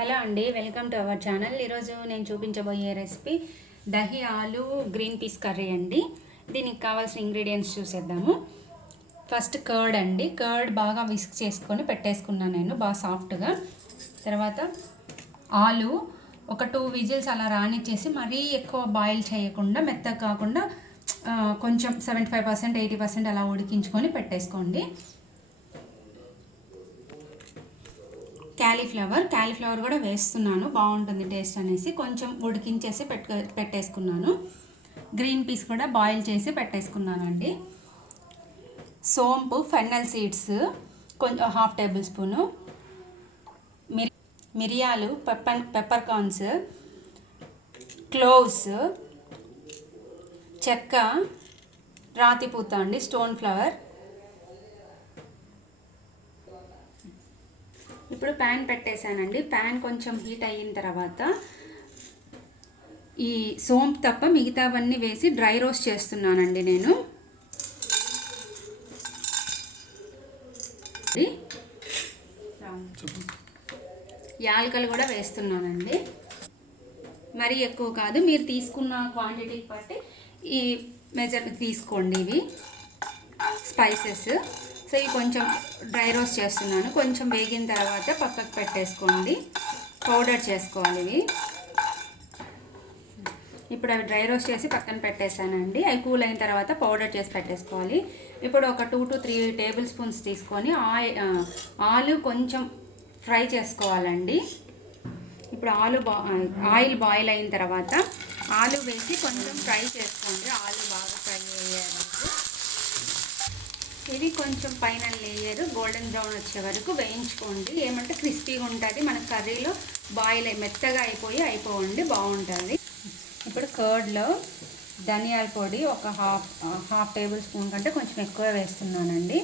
Hello అండి, welcome to our channel. ఈరోజు నేను చూపించబోయే రెసిపీ దహి ఆలు గ్రీన్ పీస్ కర్రీ అండి. దీనికి కావాల్సిన ఇంగ్రీడియంట్స్ చూసేద్దాము. ఫస్ట్ కర్డ్ అండి. కర్డ్ బాగా విస్క్ చేసుకొని పెట్టేసుకున్నాను నేను బాగా సాఫ్ట్గా. తర్వాత ఆలు ఒక 2 విజిల్స్ అలా రానిచ్చేసి మరీ ఎక్కువ బాయిల్ చేయకుండా, మెత్తగా కాకుండా కొంచెం 75% 80% అలా ఉడికించుకొని పెట్టేసుకోండి. క్యాలీఫ్లవర్ కూడా వేస్తున్నాను, బాగుంటుంది టేస్ట్ అనేసి. కొంచెం ఉడికించేసి పెట్టేసుకున్నాను. గ్రీన్ పీస్ కూడా బాయిల్ చేసి పెట్టేసుకున్నానండి. సోంపు, ఫెన్నెల్ సీడ్స్ కొంచెం 1/2 టేబుల్ స్పూను, మిరియాలు, పెప్పర్ కార్న్స్, క్లోవ్స్, చెక్క, రాతిపూత అండి, స్టోన్ ఫ్లవర్. ఇప్పుడు ప్యాన్ పెట్టేశానండి. ప్యాన్ కొంచెం హీట్ అయిన తర్వాత ఈ సోంపు తప్ప మిగతావన్నీ వేసి డ్రై రోస్ట్ చేస్తున్నానండి నేను. యాలకలు కూడా వేస్తున్నానండి. మరీ ఎక్కువ కాదు, మీరు తీసుకున్న క్వాంటిటీకి బట్టి ఈ మెజర్ తీసుకోండి. ఇవి స్పైసెస్. సో ఇవి కొంచెం డ్రై రోస్ట్ చేస్తున్నాను. కొంచెం వేగిన తర్వాత పక్కకు పెట్టేసుకోండి. పౌడర్ చేసుకోవాలి ఇవి. ఇప్పుడు అవి డ్రై రోస్ట్ చేసి పక్కన పెట్టేశానండి. అవి కూల్ అయిన తర్వాత పౌడర్ చేసి పెట్టేసుకోవాలి. ఇప్పుడు ఒక 2 to 3 టేబుల్ స్పూన్స్ తీసుకొని ఆలు కొంచెం ఫ్రై చేసుకోవాలండి. ఇప్పుడు ఆయిల్ బాయిల్ అయిన తర్వాత ఆలు వేసి కొంచెం ఫ్రై చేసుకోండి. ఆలు బాగా ఫ్రై అయ్యే వరకు. ఇది కొంచెం పైన లేయర్ గోల్డెన్ బ్రౌన్ వచ్చే వరకు వేయించుకోండి. ఏమంటే క్రిస్పీగా ఉంటుంది. మన కర్రీలో మెత్తగా అయిపోండి, బాగుంటుంది. ఇప్పుడు కర్డ్లో ధనియాల పొడి ఒక హాఫ్ టేబుల్ స్పూన్ కంటే కొంచెం ఎక్కువ వేస్తున్నానండి.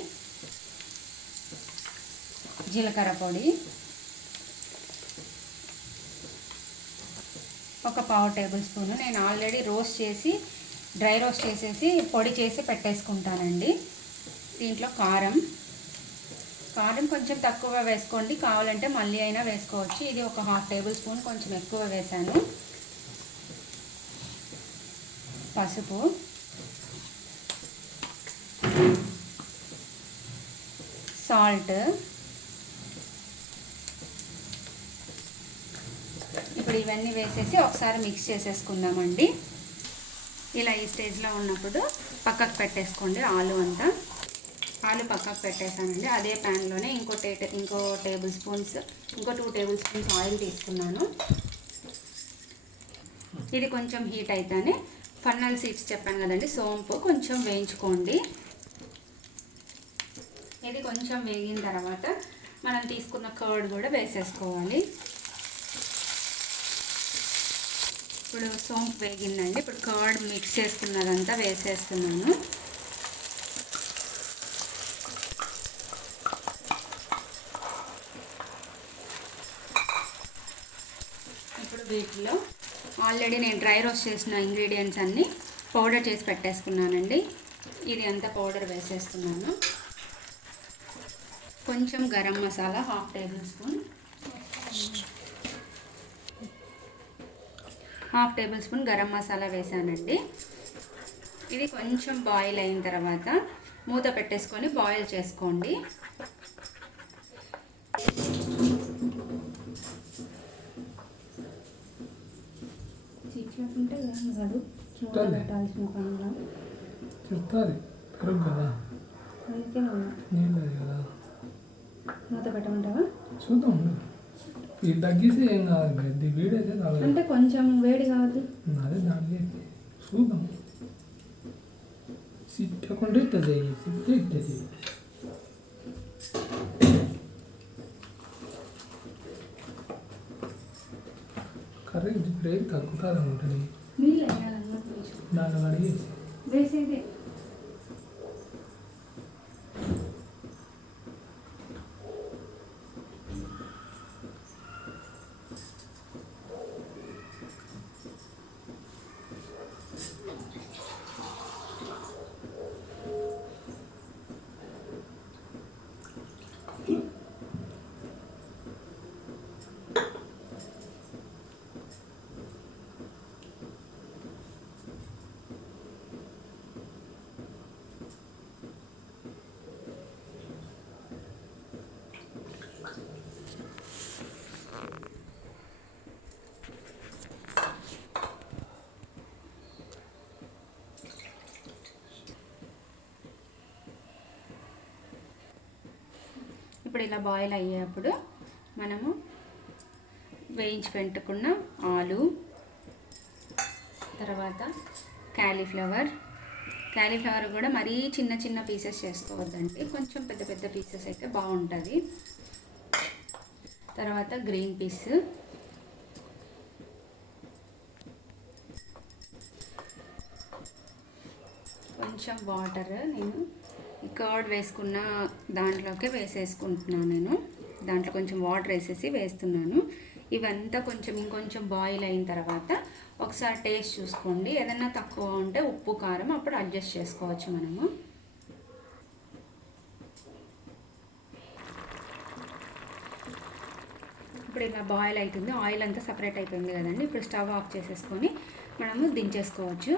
జీలకర్ర పొడి ఒక 1/2 టేబుల్ స్పూను. నేను ఆల్రెడీ డ్రై రోస్ట్ చేసేసి పొడి చేసి పెట్టేసుకుంటానండి. దీంట్లో కారం కొంచెం తక్కువ వేసుకోండి, కావాలంటే మళ్ళీ అయినా వేసుకోవచ్చు. ఇది ఒక 1/2 టేబుల్ స్పూన్ కొంచెం ఎక్కువ వేసాను. పసుపు, సాల్ట్. ఇప్పుడు ఇవన్నీ వేసేసి ఒకసారి మిక్స్ చేసేసుకుందామండి. ఇలా ఈ స్టేజ్లో ఉన్నప్పుడు పక్కకు పెట్టేసుకోండి. ఆలు పక్కకు పెట్టేసానండి. అదే ప్యాన్లోనే ఇంకో 2 టేబుల్ స్పూన్స్ ఆయిల్ తీసుకున్నాను. ఇది కొంచెం హీట్ అయితేనే ఫెన్నెల్ సీడ్స్ చెప్పాను కదండి, సోంపు కొంచెం వేయించుకోండి. ఇది కొంచెం వేగిన తర్వాత మనం తీసుకున్న కర్డ్ కూడా వేసేసుకోవాలి. ఇప్పుడు సోంపు వేగిందండి. ఇప్పుడు కర్డ్ మిక్స్ చేసుకున్నదంతా వేసేస్తున్నాను. ఇప్పుడు వీటిలో ఆల్రెడీ నేను డ్రై రోస్ట్ చేసిన ఇంగ్రీడియంట్స్ అన్నీ పౌడర్ చేసి పెట్టేసుకున్నానండి. ఇది అంతా పౌడర్ వేసేస్తున్నాను. కొంచెం garam masala 1/2 table spoon, 1/2 table spoon garam masala వేసానండి. ఇది కొంచెం బాయిల్ అయిన తర్వాత మూత పెట్టేసుకొని బాయిల్ చేసుకోండి. మూత పెట్టమంటావా? చూద్దాం. ఇది తగ్గిస్తే ఏం కాదు, వేడైతే అంటే కొంచెం వేడి కావద్దు. అదే దానికి చూద్దాం. సిట్టకుండా ఇట్లా చేయి, సిట్టే ఇట్లా చేయి. కర్రీ బ్రేక్ తగ్గుతుంది ఉంటుంది. దాన్ని అడిగేసి వేసేది ఇప్పుడు ఇలా బాయిల్ అయ్యేప్పుడు మనము వేయించి పెట్టుకున్న ఆలు, తర్వాత క్యాలీఫ్లవర్ కూడా మరీ చిన్న చిన్న పీసెస్ చేసుకోవద్దండి, కొంచెం పెద్ద పెద్ద పీసెస్ అయితే బాగుంటుంది. తర్వాత గ్రీన్ పీస్, కొంచెం వాటర్ నేను ఈ కర్డ్ వేసుకున్న దాంట్లోకే వేసేసుకుంటున్నాను. నేను దాంట్లో కొంచెం వాటర్ వేసేసి వేస్తున్నాను. ఇవంతా ఇంకొంచెం బాయిల్ అయిన తర్వాత ఒకసారి టేస్ట్ చూసుకోండి. ఏదైనా తక్కువ ఉంటే ఉప్పు కారం అప్పుడు అడ్జస్ట్ చేసుకోవచ్చు మనము. ఇప్పుడు ఇలా బాయిల్ అవుతుంది, ఆయిల్ అంతా సపరేట్ అయిపోయింది కదండి. ఇప్పుడు స్టవ్ ఆఫ్ చేసేసుకొని మనము దించేసుకోవచ్చు.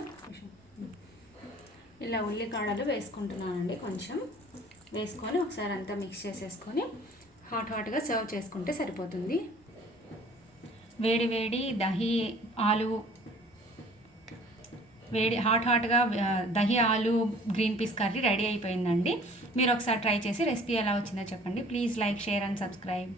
ఇలా ఉల్లికాడలు వేసుకుంటున్నానండి, కొంచెం వేసుకొని ఒకసారి అంతా మిక్స్ చేసేసుకొని హాట్గా సర్వ్ చేసుకుంటే సరిపోతుంది. వేడి దహి ఆలు, హాట్గా దహి ఆలు గ్రీన్ పీస్ కర్రీ రెడీ అయిపోయిందండి. మీరు ఒకసారి ట్రై చేసి రెసిపీ ఎలా వచ్చిందో చెప్పండి. Please like, share and subscribe.